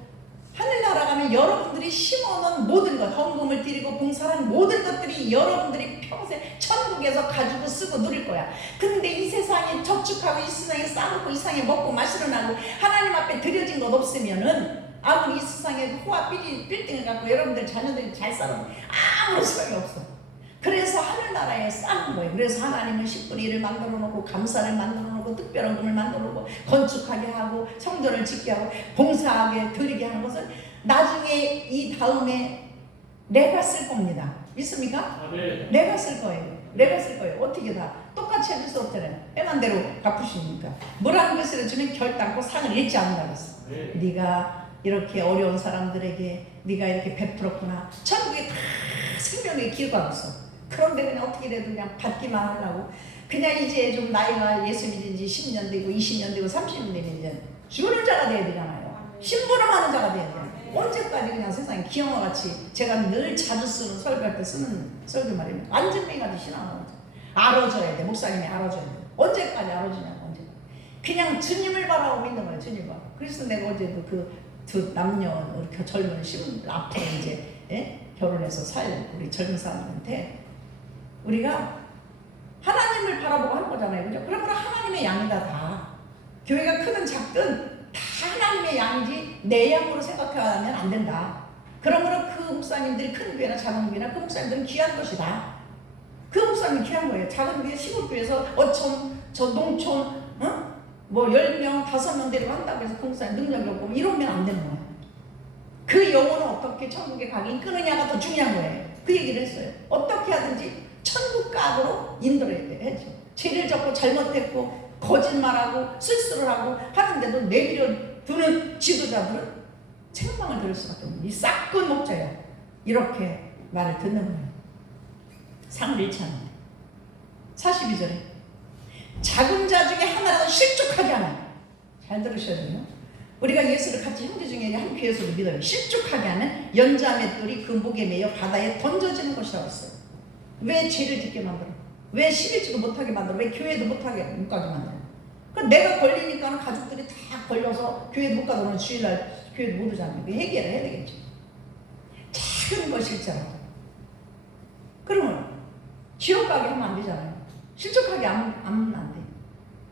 하늘나라 가면 여러분들이 심어놓은 모든 것, 헌금을 드리고 봉사한 모든 것들이 여러분들이 평생 천국에서 가지고 쓰고 누릴 거야. 근데 이 세상에 저축하고 이 세상에 싸놓고 이 세상에 먹고 마시러 나고 하나님 앞에 드려진 것 없으면은 아무리 이 세상에 호화 빌딩을 갖고 여러분들 자녀들이 잘 살아도 아무런 소용이 없어. 그래서 하늘나라에 쌓는 거예요. 그래서 하나님은 10분의 1을 만들어 놓고, 감사를 만들어 놓고, 특별한 금을 만들어 놓고, 건축하게 하고, 성전을 짓게 하고, 봉사하게 드리게 하는 것은 나중에 이 다음에 내가 쓸 겁니다. 믿습니까? 네. 내가 쓸 거예요. 내가 쓸 거예요. 어떻게 다 똑같이 해줄 수 없잖아요. 빼만 대로 갚으시니까. 물한 것을 주면 결단코 상을 잃지 않는다 그랬어. 네. 네가 이렇게 어려운 사람들에게 네가 이렇게 베풀었구나. 천국에 다 생명의 기회가 있어. 그런데 그냥 어떻게라도 그냥 받기만 하려고, 그냥 이제 좀 나이가 예수 믿은 지 10년 되고 20년 되고 30년 되면 이제 주는 자가 돼야 되잖아요. 심부름하는 자가 돼야 돼요. 언제까지 그냥 세상에 기형아같이, 제가 늘 자주 쓰는 설교할 때 쓰는 설교 말입니다. 완전 매가지 신앙하는 거죠. 알아줘야 돼. 목사님이 알아줘야 돼. 언제까지 알아주냐고. 언제. 그냥 주님을 바라고 믿는 거예요. 주님을 바라고. 그래서 내가 어제도 두 남녀 이렇게 젊은 신부 앞으로 이제 결혼해서 살 우리 젊은 사람한테 우리가 하나님을 바라보고 하는 거잖아요. 그죠? 그러므로 하나님의 양이다 다. 교회가 크든 작든 다 하나님의 양이지 내 양으로 생각하면 안 된다. 그러므로 그 목사님들이 큰 교회나 작은 교회나 그 목사님들은 귀한 것이다. 그 목사님 귀한 거예요. 작은 교회 시골교회에서 어촌 저 농촌 뭐 10명 5명 데리고 한다고 해서 그 목사님 능력이 없고 이러면 안 되는 거예요. 그 영혼은 어떻게 천국에 가기 이끄느냐가 더 중요한 거예요. 그 얘기를 했어요. 어떻게 하든지 천국 각으로 인도해야 돼. 죄를 졌고 잘못했고 거짓말하고 실수를 하고 하는데도 내버려 두는 지도자들은 책망을 들을 수밖에 없는 이 싹군 목자예요. 이렇게 말을 듣는 거예요. 상을 잃지 않는 거예요. 42절에 작은 자 중에 하나라도 실족하지 않아. 잘 들으셔야 돼요. 우리가 예수를 같이 형제 중에 한 교회에서도 믿어요. 실족하게 하면 연자 맷돌이 그 목에 매여 바다에 던져지는 것이라고 했어요. 왜 죄를 짓게 만들어? 왜 11주도 못하게 만들어? 왜 교회도 못하게 못 가게 만들어? 그럼 내가 걸리니까 가족들이 다 걸려서 교회도 못 가서 주일날 교회도 못 오잖아요. 해결을 해야 되겠죠. 작은 것일지라도. 그러면 지옥 가게 하면 안 되잖아요. 실족하게 하면 안 돼.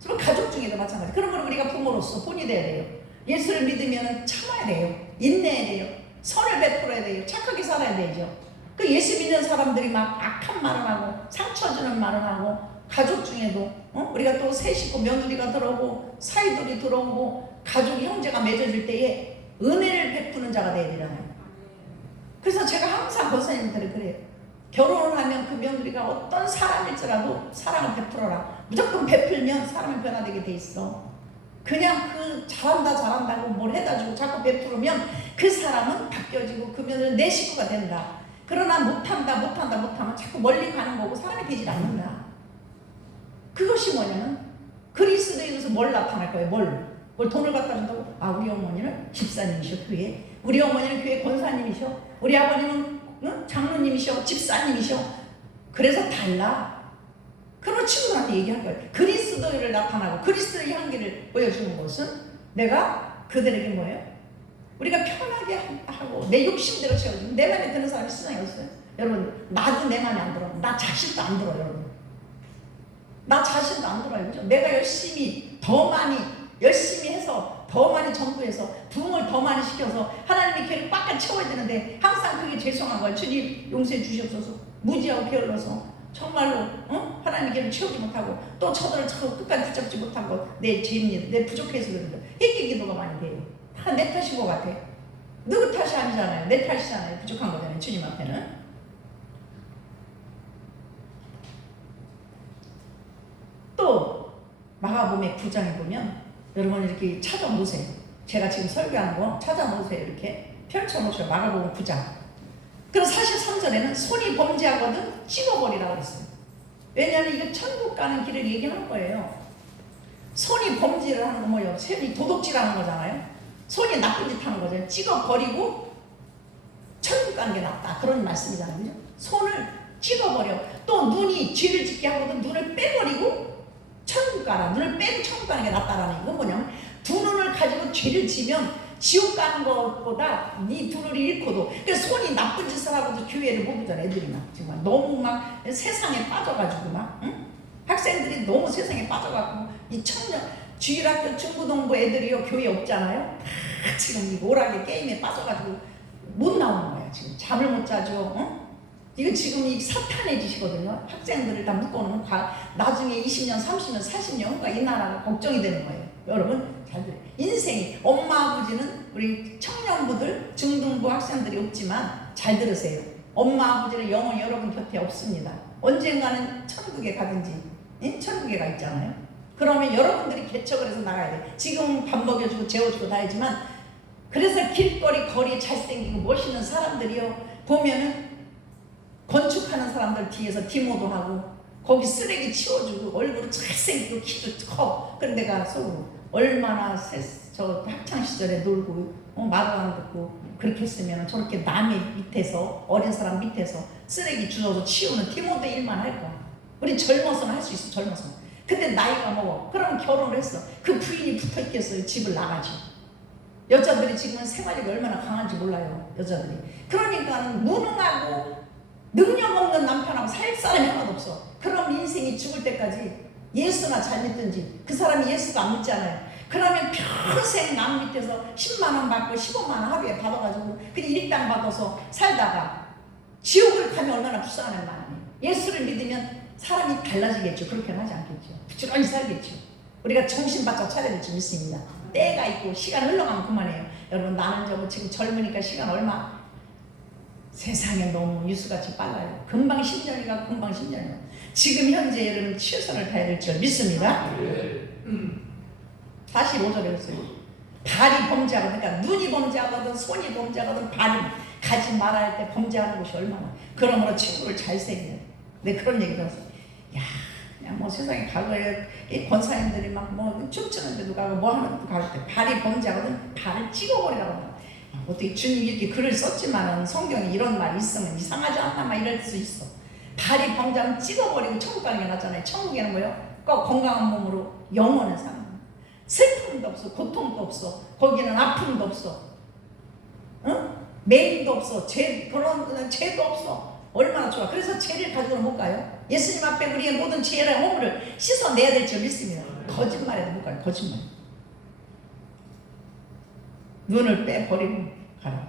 그럼 가족 중에도 마찬가지. 그러면 우리가 부모로서 본이 돼야 돼요. 예수를 믿으면 참아야 돼요. 인내해야 돼요. 선을 베풀어야 돼요. 착하게 살아야 되죠. 그 예수 믿는 사람들이 막 악한 말을 하고 상처 주는 말을 하고, 가족 중에도 우리가 또 새 식구 며느리가 들어오고 사이들이 들어오고 가족 형제가 맺어질 때에 은혜를 베푸는 자가 돼야 되잖아요. 그래서 제가 항상 권사님들이 그래요. 결혼을 하면 그 며느리가 어떤 사람일지라도 사랑을 베풀어라. 무조건 베풀면 사람이 변화되게 돼 있어. 그냥 그 잘한다고 뭘 해다 주고 자꾸 베풀으면 그 사람은 바뀌어지고 그 며느리는 내 식구가 된다. 그러나 못하면 자꾸 멀리 가는 거고 사람이 되질 않는다. 그것이 뭐냐면 그리스도인에서 뭘 나타날 거예요. 뭘 돈을 갖다 준다고? 아, 우리 어머니는 집사님이셔 교회. 우리 어머니는 교회 권사님이셔. 우리 아버님은 장로님이셔. 집사님이셔. 그래서 달라. 그러면 친구들한테 얘기할 거예요. 그리스도를 나타나고 그리스도의 향기를 보여주는 것은 내가 그들에게 뭐예요? 우리가 편하게 하고 내 욕심대로 채워주면 내 맘에 드는 사람이 세상에 없어요. 여러분, 나도 내 맘에 안 들어. 나 자신도 안 들어, 여러분. 나 자신도 안 들어요. 그죠? 내가 더 많이 열심히 해서 더 많이 전도해서 부흥을 더 많이 시켜서 하나님의 교회를 꽉꽉 채워야 되는데 항상 그게 죄송한 거예요. 주님 용서해 주시옵소서. 무지하고 게을러서 정말로 하나님의 교회를 채우지 못하고 또 저들을 자꾸 끝까지 붙잡지 못하고 내 죄입니다. 내 부족해서 그런다. 회개 기도가 많이 돼요. 다 내 탓인 것 같아. 누구 탓이 아니잖아요. 내 탓이잖아요. 부족한 거잖아요. 주님 앞에는. 또 마가복음의 9장에 보면 여러분 이렇게 찾아보세요. 제가 지금 설교하는 거 찾아보세요. 이렇게 펼쳐놓으셔요. 마가복음 9장. 그럼 43절에는 손이 범죄하거든 씹어버리라고 했어요. 왜냐하면 이거 천국 가는 길을 얘기하는 거예요. 손이 범죄를 하는 거 뭐예요? 손이 도둑질하는 거잖아요. 손이 나쁜 짓 하는 거죠. 찍어버리고 천국 가는 게 낫다. 그런 말씀이잖아요. 그죠? 손을 찍어버려. 또 눈이 죄를 짓게 하거든 눈을 빼버리고 천국 가라. 눈을 빼고 천국 가는 게 낫다라는 이건 뭐냐면 두 눈을 가지고 죄를 지면 지옥 가는 것보다 네 두 눈을 잃고도 그래서 손이 나쁜 짓을 하고도 교회를 못 오잖아. 애들이 막 정말 너무 막 세상에 빠져가지고 막 응? 학생들이 너무 세상에 빠져가지고 이 청년 주일학교 중고등부 애들이요 교회 없잖아요. 다 지금 이 오락의 게임에 빠져가지고 못 나오는 거야. 지금 잠을 못 자죠. 응? 이거 지금 이 사탄의 짓이거든요. 학생들을 다 묶어놓으면 나중에 20년, 30년, 40년 그러니까 이 나라가 걱정이 되는 거예요. 여러분 잘 들어요. 인생이 엄마 아버지는 우리 청년부들 중등부 학생들이 없지만 잘 들으세요. 엄마 아버지는 영원히 여러분 곁에 없습니다. 언젠가는 천국에 가든지 천국에 가 있잖아요. 그러면 여러분들이 개척을 해서 나가야 돼. 지금 밥 먹여주고 재워주고 다 하지만 그래서 길거리 거리 잘생기고 멋있는 사람들이요 보면은 건축하는 사람들 뒤에서 디모도 하고 거기 쓰레기 치워주고 얼굴은 잘생기고 키도 커. 근데 내가 속으로 얼마나 저 학창시절에 놀고 말도 안 듣고 그렇게 했으면 저렇게 남의 밑에서 어린 사람 밑에서 쓰레기 주워서 치우는 디모데 일만 할까. 우리 젊어서는 할 수 있어. 젊어서는. 근데 나이가 먹어. 그러면 결혼을 했어. 그 부인이 붙어있겠어요. 집을 나가지. 여자들이 지금은 생활력이 얼마나 강한지 몰라요. 여자들이. 그러니까는 무능하고 능력 없는 남편하고 살 사람이 하나도 없어. 그럼 인생이 죽을 때까지 예수나 잘 믿든지 그 사람이 예수가 안 믿잖아요. 그러면 평생 남 밑에서 10만원 받고 15만원 하루에 받아가지고 그냥 일당 받아서 살다가 지옥을 가면 얼마나 불쌍한 마음이에요. 예수를 믿으면 사람이 달라지겠죠. 그렇게는 하지 않겠죠. 부지런히 살겠죠. 우리가 정신 바짝 차려야 될 줄 믿습니다. 때가 있고 시간 흘러가면 그만해요. 여러분 나는 저거 지금 젊으니까 시간 얼마 세상에 너무 뉴스같이 빨라요. 금방 10년이가 금방 10년이요. 지금 현재 여러분 최선을 다해야 될 줄 믿습니다. 45절에 그랬어요. 발이 범죄하거든. 그러니까 눈이 범죄하거든 손이 범죄하거든 발이 가지 말아야 할 때 범죄하는 곳이 얼마나. 그러므로 친구를 잘 새겨야 돼. 내 그런 얘기 들었어. 야 그냥 뭐 세상에 과거에 이 권사님들이 막 뭐 춤추는 데도 가고 뭐 하는 데도 갈 때 발이 범죄하거든 발을 찍어버리라고 하는 거야. 어떻게 주님이 이렇게 글을 썼지만은 성경에 이런 말이 있으면 이상하지 않나 막 이럴 수 있어. 발이 범죄하면 찍어버리고 천국 가는 게 낫잖아요. 천국에는 뭐예요? 꼭 건강한 몸으로 영원한 삶. 슬픔도 없어, 고통도 없어, 거기는 아픔도 없어, 응? 매임도 없어, 그런 죄도 없어. 얼마나 좋아. 그래서 죄를 가지고는 못 가요. 예수님 앞에 우리의 모든 죄의 허물을 씻어내야 될 줄 믿습니다. 거짓말해도 못 가요. 거짓말. 눈을 빼버리고 가라.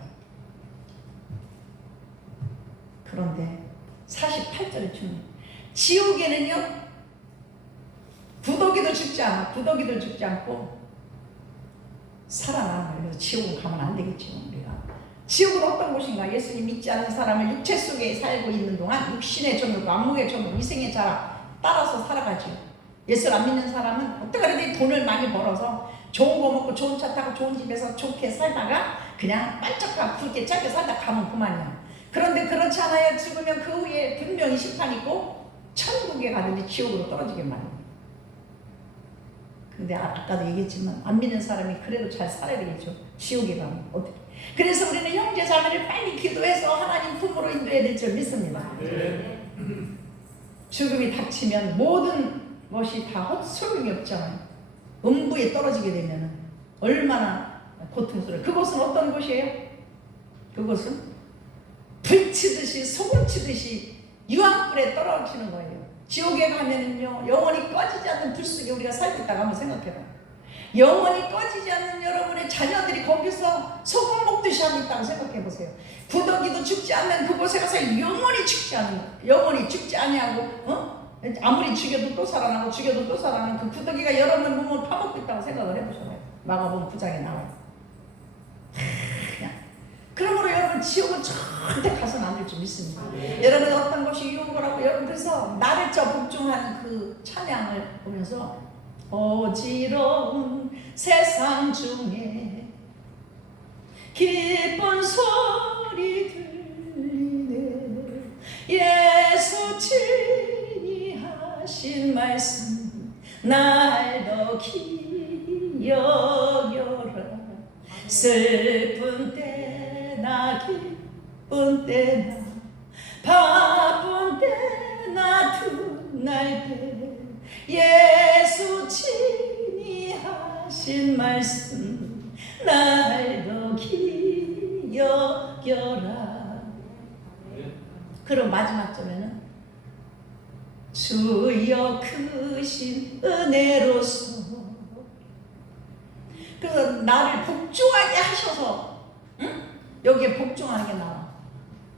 그런데 48절에 주님 지옥에는요 구더기도 죽지 않아. 구더기도 죽지 않고 살아나는 거예요. 지옥은 가면 안 되겠죠. 우리가 지옥은 어떤 곳인가? 예수님 믿지 않는 사람을 육체 속에 살고 있는 동안 육신의 정욕, 안목의 정욕, 이생의 자랑 따라서 살아가죠. 예수를 안 믿는 사람은 어떻게 그래도 돈을 많이 벌어서 좋은 거 먹고 좋은 차 타고 좋은 집에서 좋게 살다가 그냥 반짝하고 굵게 짧게 살다 가면 그만이야. 그런데 그렇지 않아요. 죽으면 그 후에 분명히 심판이 있고 천국에 가든지 지옥으로 떨어지게 말이에요. 근데 아까도 얘기했지만 안 믿는 사람이 그래도 잘 살아야 되겠죠. 지옥에 가면 어떻게. 그래서 우리는 형제 자매를 빨리 기도해서 하나님 품으로 인도해야 될 줄 믿습니다. 네. 죽음이 닥치면 모든 것이 다 헛소용이 없잖아요. 음부에 떨어지게 되면 얼마나 고통스러워요. 그곳은 어떤 곳이에요? 그곳은 불치듯이 소금치듯이 유황불에 떨어지는 거예요. 지옥에 가면은요 영원히 꺼지지 않는 불 속에 우리가 살고 있다고 한번 생각해봐요. 영원히 꺼지지 않는 여러분의 자녀들이 거기서 소금 먹듯이 하고 있다고 생각해보세요. 구더기도 죽지 않는 그곳에 가서 영원히 죽지 않는 영원히 죽지 아니하고 아무리 죽여도 또 살아나고 죽여도 또 살아나는 그 구더기가 여러분 몸을 파먹고 있다고 생각을 해보셔봐요. 마가복음 9장에 나와요. 그냥 그러므로 여러분 지옥은 절대 가서는 안 될 줄 믿습니다. 여러분 어떤 것이 유혹을 하고 여러분 그래서 나를 저 복종하는 그 찬양을 보면서 어지러운 세상 중에 기쁜 소리 들리네 예수 친히 하신 말씀 날 더 기여여라. 슬픈 때나 기쁜 때나 바쁜 때나 둔할 때 예수 친히 하신 말씀 날 더 기여여라. 그럼 마지막 절에는 주여 크신 은혜로서, 그래서 나를 복종하게 하셔서, 응? 여기에 복종하는 게 나와.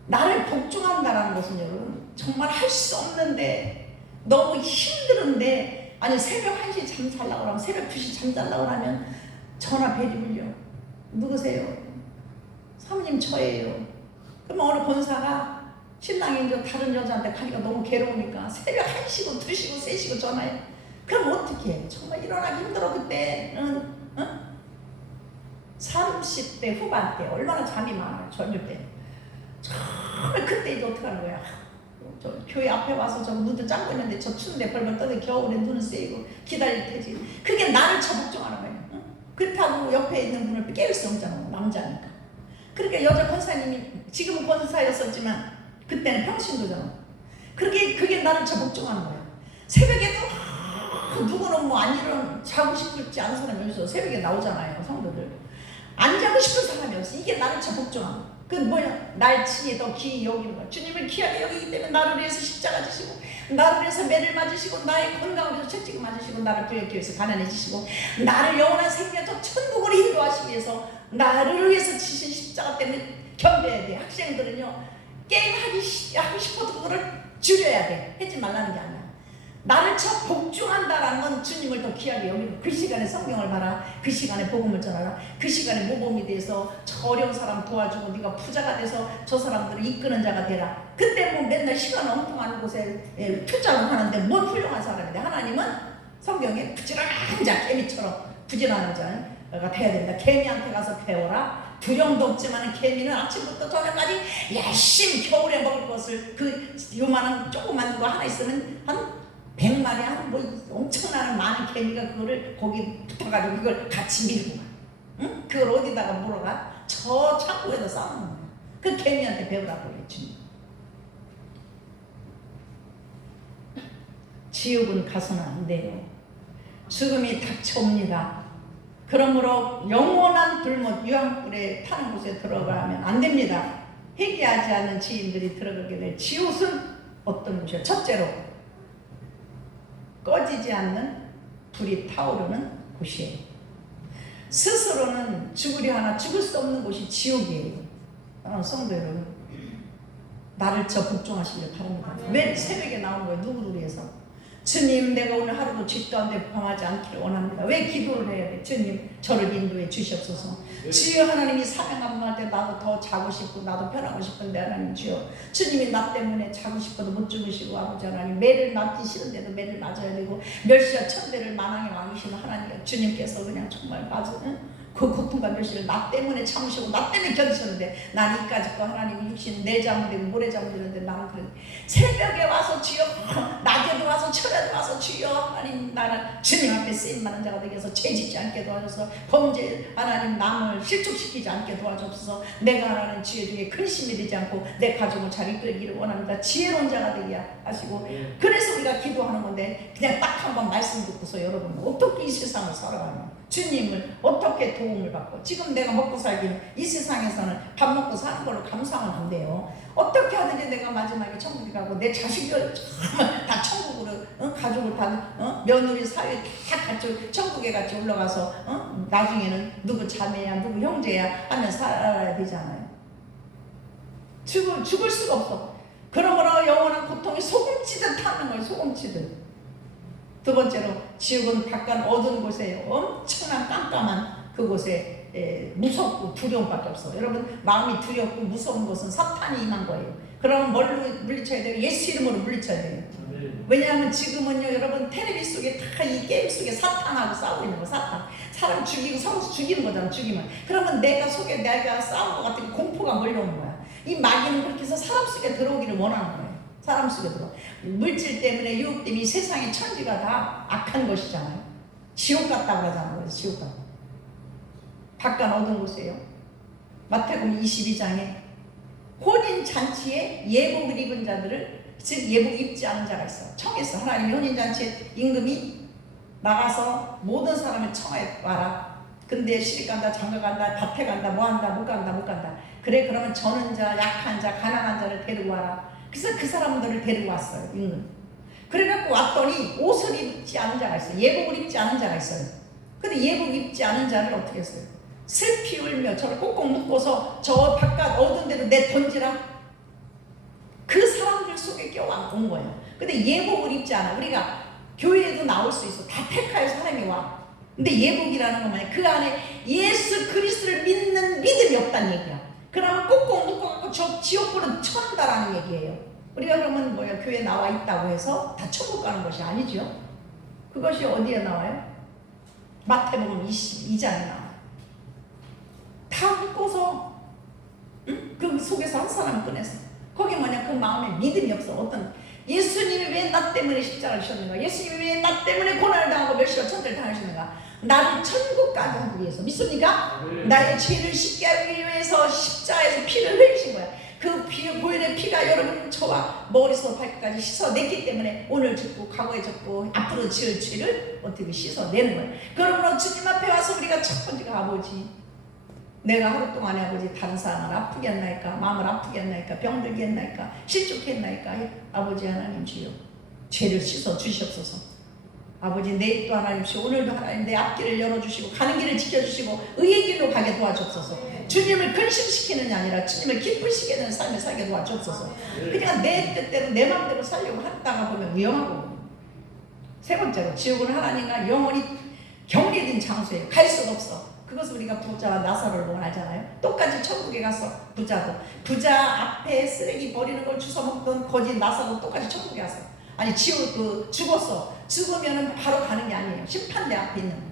나를 복종한다는 것은 여러분 정말 할 수 없는데, 너무 힘들은데, 아니 새벽 1시 잠 자려고 하면, 새벽 2시 잠 자려고 하면 전화 벨이 울려. 누구세요? 사모님 저예요. 그러면 어느 권사가 신랑이 이제 다른 여자한테 가기가 너무 괴로우니까 새벽 1시고 2시고 3시고 전화해. 그럼 어떻게 해? 정말 일어나기 힘들어. 그때는 30대 후반 때 얼마나 잠이 많아요. 젊을 때. 정말 그때 이제 어떻게 하는 거야? 저 교회 앞에 와서 저 눈도 짱고 있는데 저 추운데 벌벌 떠는 겨울에 눈을 쐬고 기다릴 테지. 그게 나를 처복종하는 거예요. 그렇다고 옆에 있는 분을 깨울 수 없잖아. 남자니까. 그러니까 여자 권사님이, 지금은 권사였었지만 그때는 평신도잖아. 그게 나를 처복종하는 거야. 새벽에도 누구는 뭐 안 일어나 자고 싶지 않은 사람이 여기서 새벽에 나오잖아요. 성도들 안 자고 싶은 사람이 없어. 이게 나를 처복종하는 거야. 그 뭐야? 날 치에 더 귀히 여기는 거야. 주님을 귀하게 여기기 때문에 나를 위해서 십자가 지시고, 나를 위해서 매를 맞으시고, 나의 건강을 위해서 채찍을 맞으시고, 나를 부여하기 위해서 가난해지시고, 나를 영원한 생명에서 천국으로 인도하시기 위해서 나를 위해서 지신 십자가 때문에 견뎌야 돼. 학생들은요, 게임하고 싶어도 그거를 줄여야 돼. 하지 말라는 게 아니야. 나를 쳐 복종한다라는 건 주님을 더 귀하게 여기고, 그 시간에 성경을 봐라, 그 시간에 복음을 전하라, 그 시간에 모범이 돼서 저 어려운 사람 도와주고 네가 부자가 돼서 저 사람들을 이끄는 자가 되라. 그때 뭐 맨날 시간 엉뚱한 곳에 투자를 하는데 뭔 훌륭한 사람인데, 하나님은 성경에 부지런한 자, 개미처럼 부지런한 자가 돼야 된다. 개미한테 가서 배워라. 두령도 없지만 개미는 아침부터 저녁까지 열심히 겨울에 먹을 것을, 그 요만한 조그만 거 하나 있으면 한 100마리, 한 뭐 엄청나는 많은 개미가 그거를 거기 붙어가지고 이걸 같이 밀고 가. 응? 그걸 어디다가 물어가? 저 창고에다 쌓아놓는 거야. 그 개미한테 배우라고 그랬지. 지옥은 가서는 안 돼요. 죽음이 닥쳐옵니다. 그러므로 영원한 불못 유황불에 타는 곳에 들어가면 안 됩니다. 회개하지 않는 지인들이 들어가게 될 지옥은 어떤 곳이야? 첫째로 꺼지지 않는 불이 타오르는 곳이에요. 스스로는 죽으려 하나 죽을 수 없는 곳이 지옥이에요. 성도 여러분, 나를 저 복종하시길 바랍니다. 왜 새벽에 나온 거예요? 누구를 위해서? 주님, 내가 오늘 하루도 집 가운데 범하지 않기를 원합니다. 왜 기도를 해야 돼? 주님, 저를 인도해 주시옵소서. 주여, 하나님이 사명한 말 때 나도 더 자고 싶고 나도 편하고 싶은데 하나님 주여, 주님이 나 때문에 자고 싶어도 못 주무시고 아버지 하나님, 매를 맞기 싫은데도 매를 맞아야 되고, 멸시와 천대를 만왕에 왕이시는 하나님 주님께서 그냥 정말 맞은 그 고통과 멸시를 나 때문에 참으시고 나 때문에 견디셨는데, 난 이까짓 거 하나님이 육신 내 잠을 되고 모래 잠을 되는데 나는 그래. 새벽에 와서 주여, 낮에도 와서 철에도 와서 주여, 하나님 나는 주님 앞에 쓰임받는 자가 되게 해서 죄짓지 않게 도와줘서, 범죄 하나님 남을 실족시키지 않게 도와주옵소서. 내가 하나님 주의 중에 근심이 되지 않고 내 가족을 잘 이끌기를 원합니다. 지혜로운 자가 되게 하시고, 그래서 우리가 기도하는 건데, 그냥 딱 한 번 말씀 듣고서 여러분 어떻게 이 세상을 살아가며 주님을 어떻게 도움을 받고, 지금 내가 먹고 살기는 이 세상에서는 밥 먹고 사는 걸로 감사하면 안 돼요. 어떻게 하든지 내가 마지막에 천국에 가고 내 자식을 다 천국으로, 가족을 다 며느리 사회 다 같이 천국에 같이 올라가서 나중에는 누구 자매야 누구 형제야 하면 살아야 되잖아요. 죽을 수가 없어. 그러므로 영원한 고통이 소금치듯 하는 거예요. 소금치듯. 두 번째로, 지옥은 바깥 어두운 곳에 엄청난 깜깜한 그곳에 무섭고 두려움밖에 없어. 여러분, 마음이 두렵고 무서운 것은 사탄이 임한 거예요. 그러면 뭘로 물리쳐야 돼요? 예수 이름으로 물리쳐야 돼요. 왜냐하면 지금은요, 여러분, 텔레비 속에 다 이 게임 속에 사탄하고 싸우고 있는 거. 사탄, 사람 죽이고 서로 죽이는 거잖아. 죽이면. 그러면 내가 속에 내가 싸운 것 같은 공포가 몰려오는 거야. 이 마귀는 그렇게 해서 사람 속에 들어오기를 원하는 거예요. 사람 속에 들어. 물질 때문에 유혹 때문에 이 세상의 천지가 다 악한 것이잖아요. 지옥 같다고 하잖아요. 지옥 같다. 바깥 어두운 곳이에요. 마태복음 22장에 혼인잔치에 예복을 입은 자들을, 즉 예복 입지 않은 자가 있어. 청했어. 하나님이 혼인잔치에 임금이 나가서 모든 사람을 청해 와라. 근데 시집 간다, 장가 간다, 밭에 간다, 뭐 한다, 못 간다, 못 간다. 그래, 그러면 저는 자, 약한 자, 가난한 자를 데리고 와라. 그래서 그 사람들을 데리고 왔어요, 임금. 그래갖고 왔더니 옷을 입지 않은 자가 있어요. 예복을 입지 않은 자가 있어요. 근데 예복 입지 않은 자를 어떻게 했어요? 슬피 울며 저를 꼭꼭 묶어서 저 바깥 어두운 데로 내 던지라. 그 사람들 속에 껴온 거예요. 근데 예복을 입지 않아. 우리가 교회에도 나올 수 있어. 다 택하여서 하나님이 와. 근데 예복이라는 건 뭐냐? 그 안에 예수 그리스도를 믿는 믿음이 없다는 얘기야. 그러면 꼭꼭 묶어갖고 저 지옥불은 쳐낸다라는 얘기예요. 우리가 그러면 뭐야? 교회 나와 있다고 해서 다 천국 가는 것이 아니죠. 그것이 어디에 나와요? 마태복음 22장에 나와요. 다 묶어서, 응? 그 속에서 한 사람을 꺼내서. 거기 뭐냐? 그 마음에 믿음이 없어. 어떤 예수님이 왜 나 때문에 십자가를 지셨는가? 예수님이 왜 나 때문에 고난을 당하고 멸시와 천대를 당하시는가? 나를 천국 가게 하기 위해서. 믿습니까? 나의 죄를 씻게 하기 위해서 십자가에서 피를 흘리신 거야. 그 보혈의 피가 여러분 저와 머리에서 발끝까지 씻어냈기 때문에 오늘 짓고 과거에 짓고 앞으로 지을 죄를 어떻게 씻어내는 거예요. 그러므로 주님 앞에 와서 우리가 첫 번째가 아버지, 내가 하루 동안에 아버지 다른 사람을 아프게 했나이까, 마음을 아프게 했나이까, 병들게 했나이까, 실족게 했나이까. 아버지 하나님 주여 죄를 씻어 주시옵소서. 아버지 내일도 하나님 주시고 오늘도 하나님 내 앞길을 열어주시고 가는 길을 지켜주시고 의의 길로 가게 도와주옵소서. 주님을 근심시키는 게 아니라 주님을 기쁘시게 하는 삶을 살게 도와주옵소서. 그냥 내 뜻대로 내 마음대로 살려고 하다가 보면 위험하고. 세 번째로 지옥은 하나님과 영원히 경계된 장소에 갈 수가 없어. 그것을 우리가 부자와 나사로를 보면 알잖아요. 똑같이 천국에 가서 부자도 부자 앞에 쓰레기 버리는 걸 주워 먹던 거짓 나사로 똑같이 천국에 가서, 아니 지옥 죽었어. 죽으면은 바로 가는 게 아니에요. 심판대 앞에 있는.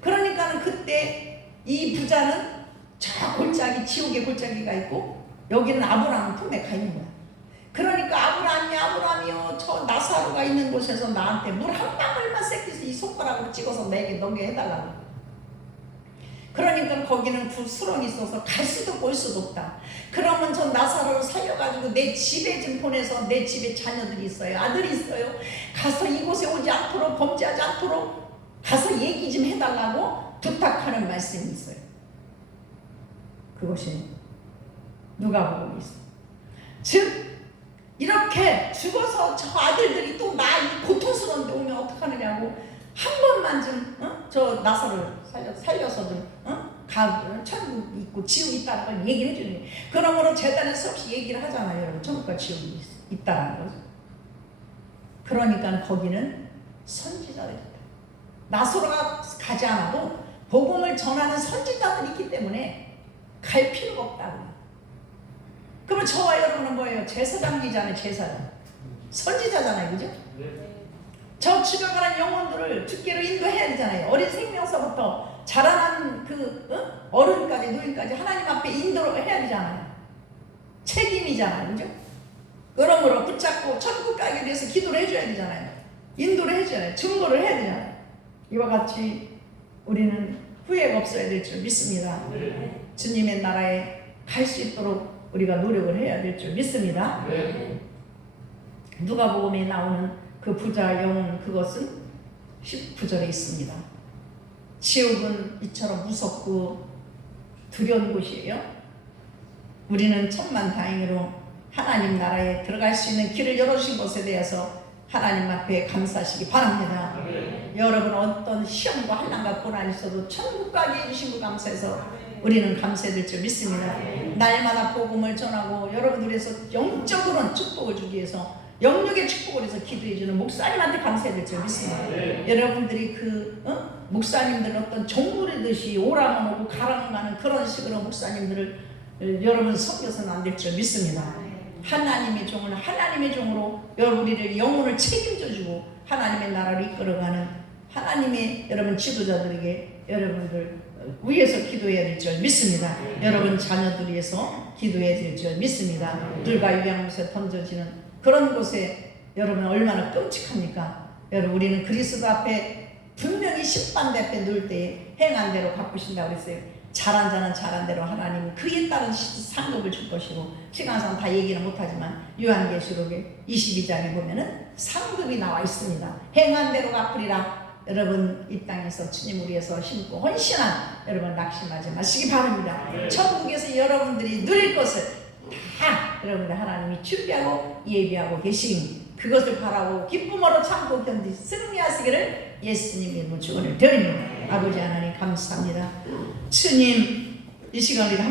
그러니까는 그때 이 부자는 저 골짜기, 지옥의 골짜기가 있고 여기는 아브라함 품에 가 있는 거야. 그러니까 아브라함이요 저 나사로가 있는 곳에서 나한테 물 한 방울만 쐐기서 이 손가락으로 찍어서 내게 넘게 해달라고. 그러니까 거기는 수렁이 있어서 갈 수도 올 수도 없다. 그러면 저 나사로를 살려가지고 내 집에 좀 보내서, 내 집에 자녀들이 있어요, 아들이 있어요, 가서 이곳에 오지 않도록, 범죄하지 않도록 가서 얘기 좀 해달라고 부탁하는 말씀이 있어요. 그것이 누가복음에 있어요. 즉 이렇게 죽어서 저 아들들이 또 나 이 고통스러운 데 오면 어떡하느냐고 한 번만 좀 저 나사로를 살려서 좀 천국 있고 지옥 있다는 걸 얘기를 해주는 거예요. 그러므로 재단에 수없이 얘기를 하잖아요, 여러분. 천국과 지옥이 있다는 거죠. 그러니까 거기는 선지자들이 있다. 나사로가 가지 않아도 복음을 전하는 선지자들이 있기 때문에 갈 필요가 없다고. 그러면 저와 여러분은 뭐예요? 제사장이잖아요. 제사장, 선지자잖아요, 그죠? 저 죽어가는 영혼들을 주께로 인도해야 되잖아요. 어린 생명서부터 자라난 그 어른까지 노인까지 하나님 앞에 인도를 해야 되잖아요. 책임이잖아요, 그죠? 그러므로 붙잡고 천국 가기 위해서 기도를 해줘야 되잖아요. 인도를 해줘야, 증거를 해야 되잖아요. 이와 같이 우리는 후회가 없어야 될 줄 믿습니다. 주님의 나라에 갈 수 있도록 우리가 노력을 해야 될 줄 믿습니다. 누가복음에 나오는 그 부자 영혼, 그것은 19절에 있습니다. 지옥은 이처럼 무섭고 두려운 곳이에요. 우리는 천만다행으로 하나님 나라에 들어갈 수 있는 길을 열어주신 것에 대해서 하나님 앞에 감사하시기 바랍니다. 여러분 어떤 시험과 환난과 고난이 있어도 천국 가게 해주신 것 감사해서 우리는 감사해야 줄 믿습니다. 날마다 복음을 전하고 여러분들에서 영적으로는 축복을 주기 위해서, 영육의 축복을 해서 기도해주는 목사님한테 감사해야 줄 믿습니다. 여러분들이 목사님들 어떤 종부리듯이 오라면 오고 가라면 가는 그런 식으로 목사님들을 여러분 섬겨서는 안 될 줄 믿습니다. 하나님의 종은 하나님의 종으로 우리를 영혼을 책임져주고 하나님의 나라를 이끌어가는 하나님의 여러분 지도자들에게 여러분들 위해서 기도해야 될 줄 믿습니다. 여러분 자녀들 위해서 기도해야 될 줄 믿습니다. 들과 유황못에 던져지는 그런 곳에 여러분 얼마나 끔찍합니까? 여러분 우리는 그리스도 앞에 분명히 심판대 앞에 누울 때 행한 대로 갚으신다고 그랬어요. 잘한 자는 잘한 대로 하나님은 그에 따른 상급을 줄 것이고, 시간상 다 얘기는 못하지만 요한계시록에 22장에 보면은 상급이 나와 있습니다. 행한 대로 갚으리라. 여러분 이 땅에서 주님을 위해서 심고 헌신한 여러분 낙심하지 마시기 바랍니다. 천국에서 여러분들이 누릴 것을 다 여러분들 하나님이 준비하고 예비하고 계시니 그것을 바라고 기쁨으로 참고 견디 승리하시기를 예수님 이름으로 축원을 드립니다. 아버지 하나님 감사합니다. 주님 이 시간 우리가